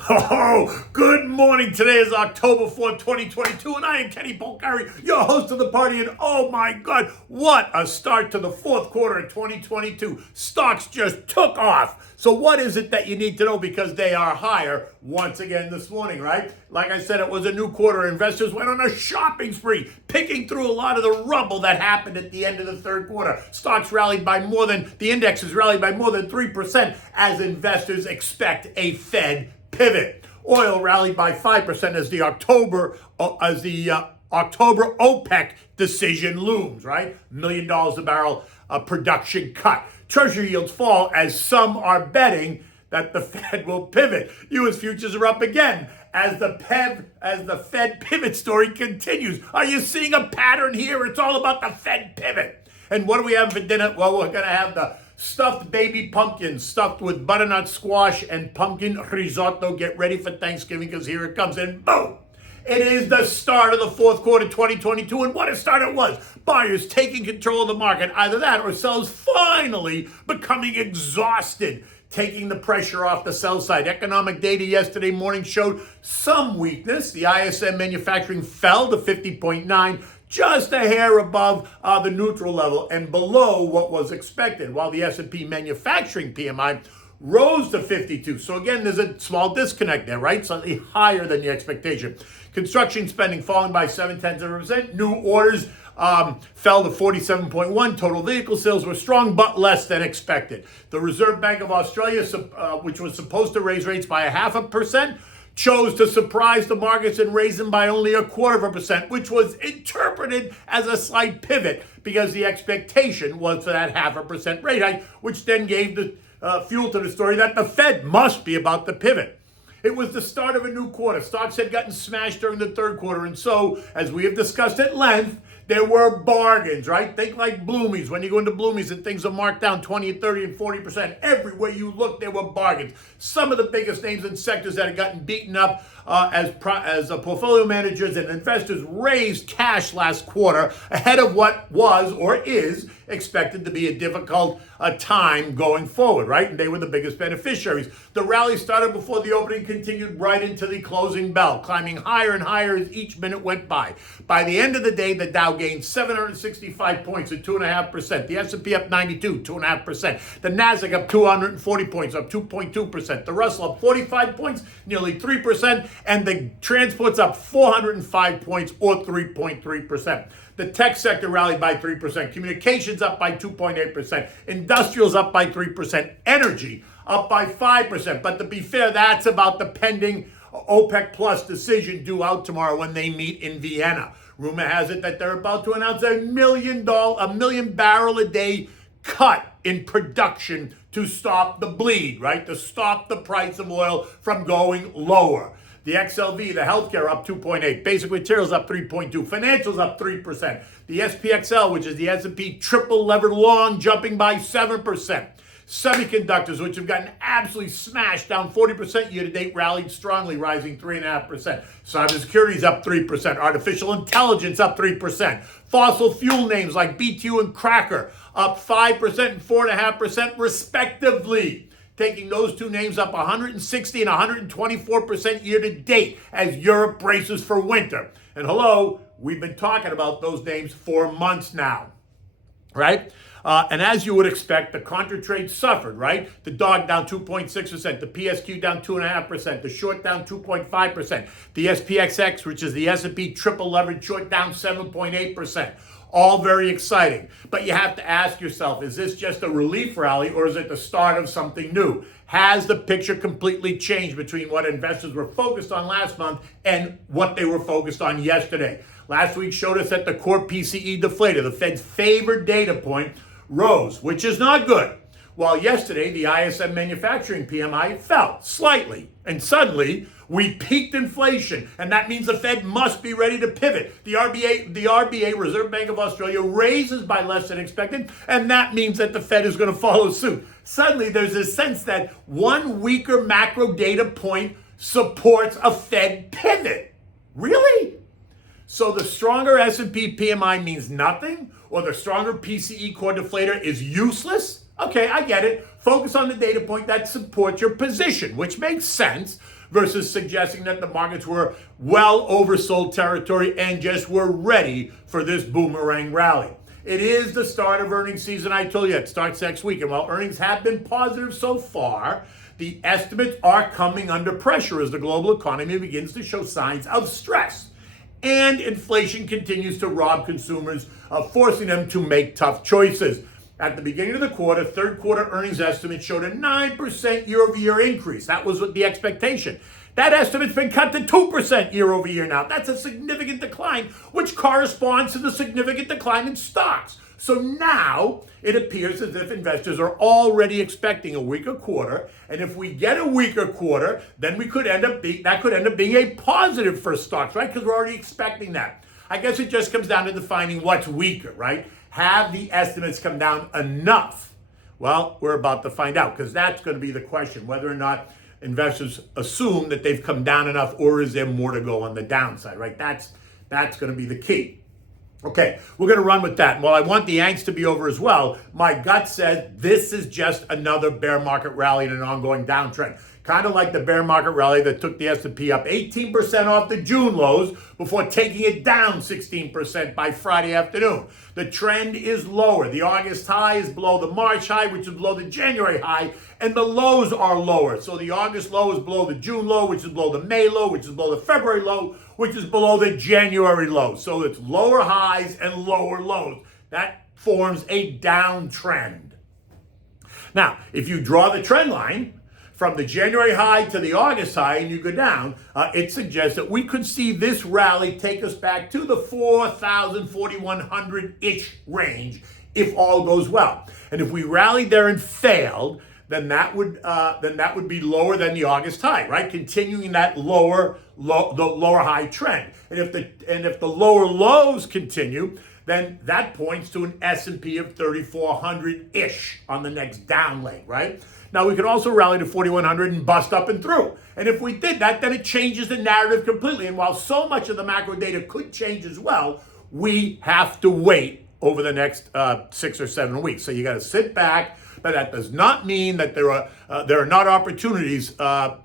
Oh, good morning. Today is October 4th, 2022, and I am Kenny Polcari, your host of the party. And oh my God, what a start to the fourth quarter of 2022. Stocks just took off. So what is it that you need to know? Because they are higher once again this morning, right? Like I said, it was a new quarter. Investors went on a shopping spree, picking through a lot of the rubble that happened at the end of the third quarter. Stocks rallied by the indexes rallied by more than 3% as investors expect a Fed pivot. Oil rallied by 5% as the October OPEC decision looms, right? $1 million a barrel production cut. Treasury yields fall as some are betting that the Fed will pivot. U.S. futures are up again as the Fed pivot story continues. Are you seeing a pattern here? It's all about the Fed pivot. And what do we have for dinner? Well, we're going to have the stuffed baby pumpkin stuffed with butternut squash and pumpkin risotto. Get ready for Thanksgiving because here it comes. And boom! It is the start of the fourth quarter 2022, and what a start it was. Buyers taking control of the market, either that or sellers finally becoming exhausted, taking the pressure off the sell side. Economic data yesterday morning showed some weakness. The ISM manufacturing fell to 50.9, just a hair above the neutral level and below what was expected, while the S&P manufacturing PMI rose to 52. So again, there's a small disconnect there, right? Slightly higher than the expectation. Construction spending falling by 0.7%. New orders fell to 47.1. Total vehicle sales were strong, but less than expected. The Reserve Bank of Australia, which was supposed to raise rates by 0.5%, chose to surprise the markets and raise them by only 0.25%, which was interpreted as a slight pivot because the expectation was for that 0.5% rate hike, which then gave the fuel to the story that the Fed must be about to pivot. It was the start of a new quarter. Stocks had gotten smashed during the third quarter, and so, as we have discussed at length, there were bargains, right? Think like Bloomies. When you go into Bloomies and things are marked down 20, 30, and 40%. Everywhere you look, there were bargains. Some of the biggest names and sectors that had gotten beaten up as portfolio managers and investors raised cash last quarter ahead of what was or is expected to be a difficult time going forward, right? And they were the biggest beneficiaries. The rally started before the opening, continued right into the closing bell, climbing higher and higher as each minute went by. By the end of the day, the Dow gained 765 points at 2.5%. The S&P up 92, 2.5%. The Nasdaq up 240 points, up 2.2%. The Russell up 45 points, nearly 3%. And the transports up 405 points, or 3.3%. The tech sector rallied by 3%. Communications up by 2.8%. Industrials up by 3%. Energy up by 5%. But to be fair, that's about the pending OPEC Plus decision due out tomorrow when they meet in Vienna. Rumor has it that they're about to announce a million barrel a day cut in production to stop the bleed, right? To stop the price of oil from going lower. The XLV, the healthcare, up 2.8. Basic materials up 3.2. Financials up 3%. The SPXL, which is the S&P triple levered long, jumping by 7%. Semiconductors, which have gotten absolutely smashed, down 40% year to date, rallied strongly, rising 3.5%. Cybersecurity is up 3%. Artificial intelligence up 3%. Fossil fuel names like BTU and Cracker up 5% and 4.5% respectively, taking those two names up 160 and 124% year to date as Europe braces for winter. And hello, we've been talking about those names for months now, right? And as you would expect, the contra trade suffered, right? The dog down 2.6%, the PSQ down 2.5%, the short down 2.5%, the SPXX, which is the S&P triple leverage short, down 7.8%. All very exciting. But you have to ask yourself, is this just a relief rally or is it the start of something new? Has the picture completely changed between what investors were focused on last month and what they were focused on yesterday? Last week showed us that the core PCE deflator, the Fed's favored data point, rose, which is not good. While yesterday, the ISM manufacturing PMI fell slightly. And suddenly, we peaked inflation. And that means the Fed must be ready to pivot. The RBA, Reserve Bank of Australia, raises by less than expected. And that means that the Fed is going to follow suit. Suddenly, there's a sense that one weaker macro data point supports a Fed pivot. Really? So the stronger S&P PMI means nothing? Or the stronger PCE core deflator is useless? Okay, I get it. Focus on the data point that supports your position, which makes sense, versus suggesting that the markets were well oversold territory and just were ready for this boomerang rally. It is the start of earnings season. I told you it starts next week. And while earnings have been positive so far, the estimates are coming under pressure as the global economy begins to show signs of stress. And inflation continues to rob consumers, forcing them to make tough choices. At the beginning of the quarter, third quarter earnings estimates showed a 9% year-over-year increase. That was the expectation. That estimate's been cut to 2% year-over-year now. That's a significant decline, which corresponds to the significant decline in stocks. So now it appears as if investors are already expecting a weaker quarter, and if we get a weaker quarter, then that could end up being a positive for stocks, right? Because we're already expecting that. I guess it just comes down to defining what's weaker, right? Have the estimates come down enough? Well, we're about to find out, because that's going to be the question, whether or not investors assume that they've come down enough, or is there more to go on the downside, right? That's going to be the key. Okay, we're going to run with that. And while I want the angst to be over as well, my gut says this is just another bear market rally and an ongoing downtrend. Kind of like the bear market rally that took the S&P up 18% off the June lows before taking it down 16% by Friday afternoon. The trend is lower. The August high is below the March high, which is below the January high, and the lows are lower. So the August low is below the June low, which is below the May low, which is below the February low, which is below the January low. So it's lower highs and lower lows. That forms a downtrend. Now, if you draw the trend line from the January high to the August high and you go down, it suggests that we could see this rally take us back to the 4,000, 4,100-ish range if all goes well. And if we rallied there and failed, then that would be lower than the August high, right? Continuing that the lower high trend. And if the lower lows continue, then that points to an S&P of 3,400-ish on the next down leg, right? Now, we could also rally to 4,100 and bust up and through. And if we did that, then it changes the narrative completely. And while so much of the macro data could change as well, we have to wait over the next 6 or 7 weeks. So you got to sit back, but that does not mean that there are not opportunities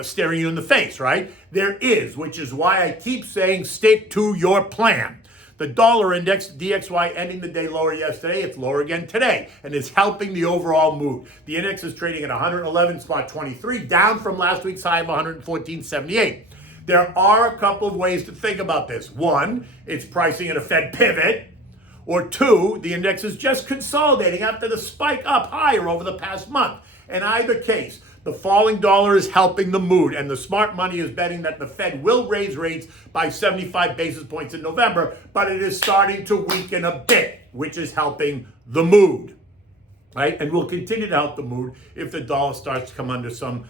staring you in the face, right? There is, which is why I keep saying stick to your plan. The dollar index, DXY, ending the day lower yesterday. It's lower again today, and it's helping the overall mood. The index is trading at 111.23, down from last week's high of 114.78. There are a couple of ways to think about this. One, it's pricing in a Fed pivot. Or two, the index is just consolidating after the spike up higher over the past month. In either case, the falling dollar is helping the mood, and the smart money is betting that the Fed will raise rates by 75 basis points in November, but it is starting to weaken a bit, which is helping the mood, right? And will continue to help the mood if the dollar starts to come under some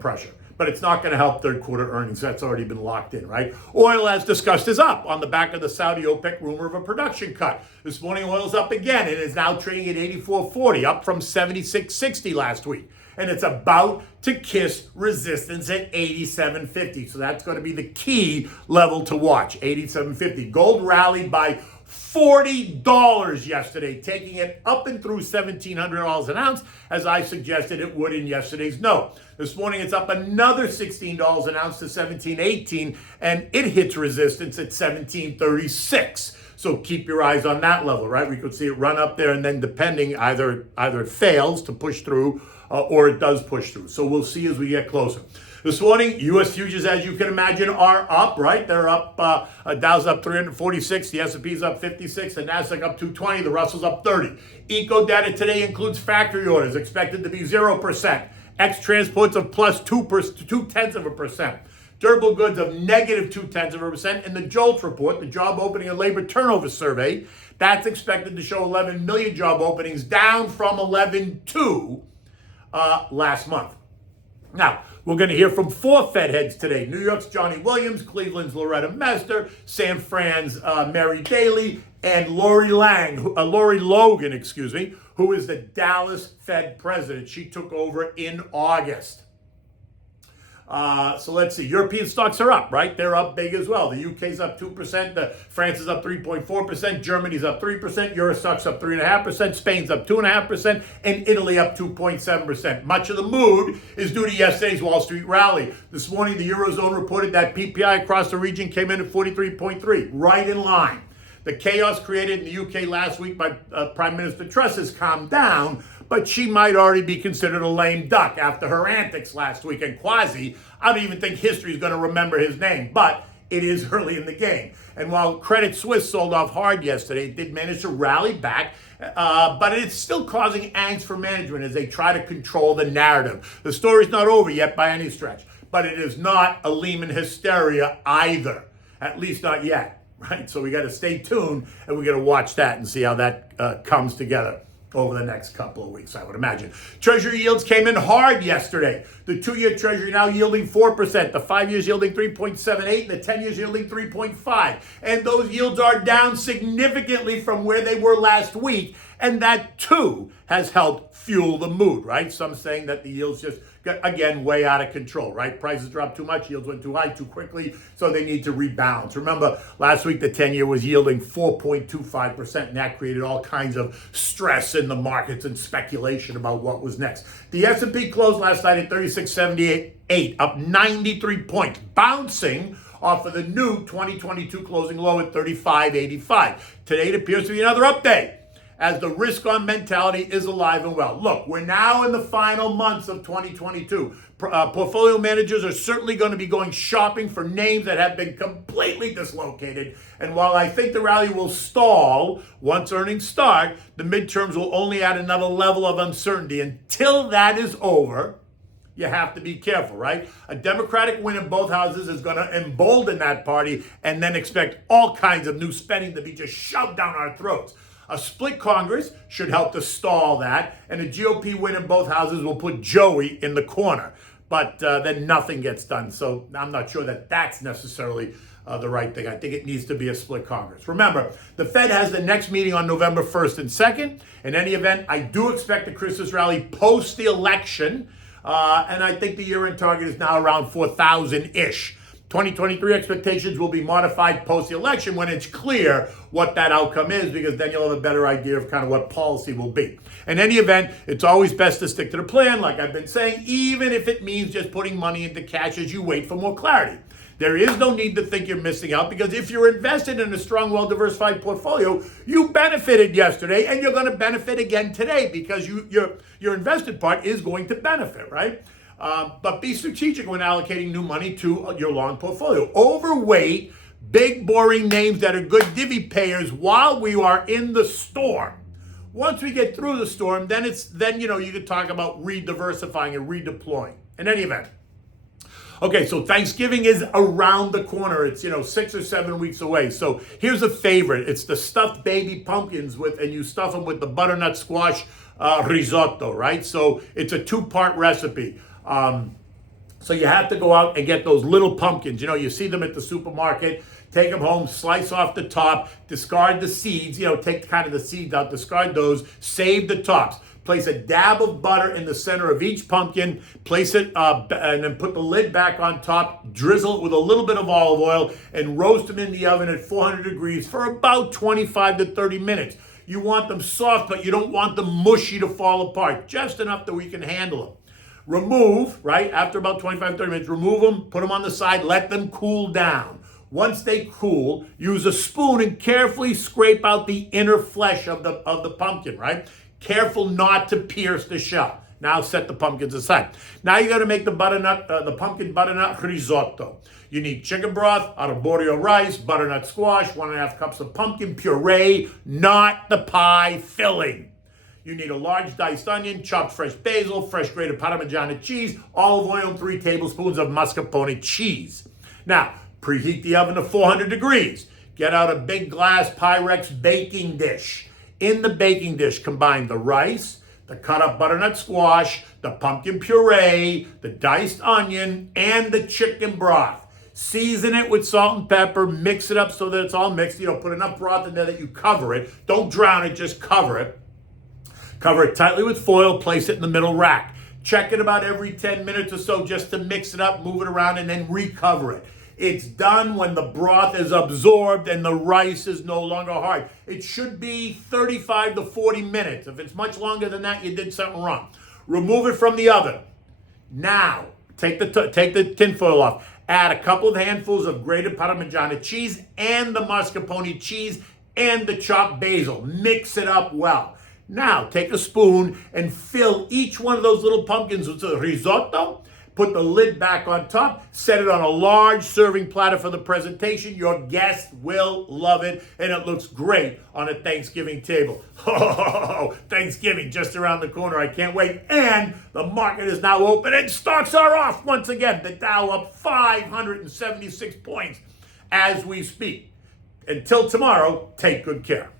pressure. But it's not going to help third quarter earnings. That's already been locked in, right? Oil, as discussed, is up on the back of the Saudi OPEC rumor of a production cut. This morning, oil's up again and is now trading at 84.40, up from 76.60 last week. And it's about to kiss resistance at 87.50. So that's going to be the key level to watch, 87.50. Gold rallied by $40 yesterday, taking it up and through $1,700 an ounce, as I suggested it would in yesterday's note. This morning, it's up another $16 an ounce to $17.18, and it hits resistance at $17.36. So keep your eyes on that level, right? We could see it run up there, and then depending, either it fails to push through or it does push through. So we'll see as we get closer. This morning, U.S. futures, as you can imagine, are up, right? They're up, Dow's up 346, the S&P's up 56, the NASDAQ up 220, the Russell's up 30. Eco data today includes factory orders expected to be 0%, ex-transports of plus 0.2%, durable goods of negative 0.2%, and the JOLTS report, the Job Opening and Labor Turnover Survey, that's expected to show 11 million job openings, down from 11.2 last month. Now, we're going to hear from 4 Fed heads today. New York's Johnny Williams, Cleveland's Loretta Mester, San Fran's Mary Daly, and Lori Logan, who is the Dallas Fed president. She took over in August. So let's see. European stocks are up, right? They're up big as well. The UK's up 2%. France is up 3.4%. Germany's up 3%. Eurostock's up 3.5%. Spain's up 2.5%. And Italy up 2.7%. Much of the mood is due to yesterday's Wall Street rally. This morning, the Eurozone reported that PPI across the region came in at 43.3, right in line. The chaos created in the UK last week by Prime Minister Truss has calmed down, but she might already be considered a lame duck after her antics last week. And Kwasi, I don't even think history is going to remember his name, but it is early in the game. And while Credit Suisse sold off hard yesterday, it did manage to rally back, but it's still causing angst for management as they try to control the narrative. The story's not over yet by any stretch, but it is not a Lehman hysteria either, at least not yet. Right, so we got to stay tuned and we got to watch that and see how that comes together over the next couple of weeks, I would imagine. Treasury yields came in hard yesterday. The 2-year Treasury now yielding 4%, the 5 years yielding 3.78, and the 10 years yielding 3.5. And those yields are down significantly from where they were last week, and that too has helped fuel the mood, right? Some saying that the yields just got, again, way out of control, right? Prices dropped too much, yields went too high too quickly, so they need to rebalance. Remember, last week the 10-year was yielding 4.25%, and that created all kinds of stress in the markets and speculation about what was next. The S&P closed last night at 3678, up 93 points, bouncing off of the new 2022 closing low at 3585. Today it appears to be another update, as the risk-on mentality is alive and well. Look, we're now in the final months of 2022. Portfolio managers are certainly going to be going shopping for names that have been completely dislocated. And while I think the rally will stall once earnings start, the midterms will only add another level of uncertainty. Until that is over, you have to be careful, right? A Democratic win in both houses is going to embolden that party and then expect all kinds of new spending to be just shoved down our throats. A split Congress should help to stall that, and a GOP win in both houses will put Joey in the corner. But then nothing gets done, so I'm not sure that that's necessarily the right thing. I think it needs to be a split Congress. Remember, the Fed has the next meeting on November 1st and 2nd. In any event, I do expect a Christmas rally post the election, and I think the year-end target is now around 4,000-ish. 2023 expectations will be modified post the election when it's clear what that outcome is, because then you'll have a better idea of kind of what policy will be. In any event, it's always best to stick to the plan, like I've been saying, even if it means just putting money into cash as you wait for more clarity. There is no need to think you're missing out, because if you're invested in a strong, well-diversified portfolio, you benefited yesterday and you're going to benefit again today, because your invested part is going to benefit, right? But be strategic when allocating new money to your long portfolio. Overweight, big, boring names that are good divvy payers while we are in the storm. Once we get through the storm, then you can talk about re-diversifying and redeploying. In any event. Okay, so Thanksgiving is around the corner. It's 6 or 7 weeks away. So here's a favorite. It's the stuffed baby pumpkins and you stuff them with the butternut squash risotto, right? So it's a 2-part recipe. So you have to go out and get those little pumpkins. You see them at the supermarket. Take them home, slice off the top, discard the seeds. Take kind of the seeds out, discard those, save the tops. Place a dab of butter in the center of each pumpkin, place it, and then put the lid back on top, drizzle it with a little bit of olive oil, and roast them in the oven at 400 degrees for about 25 to 30 minutes. You want them soft, but you don't want them mushy to fall apart, just enough that we can handle them. Remove, right, after about 25, 30 minutes, remove them, put them on the side, let them cool down. Once they cool, use a spoon and carefully scrape out the inner flesh of the pumpkin, right? Careful not to pierce the shell. Now set the pumpkins aside. Now you got to make the pumpkin butternut risotto. You need chicken broth, arborio rice, butternut squash, 1.5 cups of pumpkin puree, not the pie filling. You need a large diced onion, chopped fresh basil, fresh grated Parmigiana cheese, olive oil, and 3 tablespoons of mascarpone cheese. Now, preheat the oven to 400 degrees. Get out a big glass Pyrex baking dish. In the baking dish, combine the rice, the cut up butternut squash, the pumpkin puree, the diced onion, and the chicken broth. Season it with salt and pepper, mix it up so that it's all mixed. Put enough broth in there that you cover it. Don't drown it, just cover it. Cover it tightly with foil, place it in the middle rack. Check it about every 10 minutes or so just to mix it up, move it around, and then recover it. It's done when the broth is absorbed and the rice is no longer hard. It should be 35 to 40 minutes. If it's much longer than that, you did something wrong. Remove it from the oven. Now, take the tinfoil off. Add a couple of handfuls of grated Parmigiano cheese and the mascarpone cheese and the chopped basil. Mix it up well. Now, take a spoon and fill each one of those little pumpkins with a risotto. Put the lid back on top. Set it on a large serving platter for the presentation. Your guests will love it, and it looks great on a Thanksgiving table. Oh, Thanksgiving just around the corner. I can't wait. And the market is now open, and stocks are off once again. The Dow up 576 points as we speak. Until tomorrow, take good care.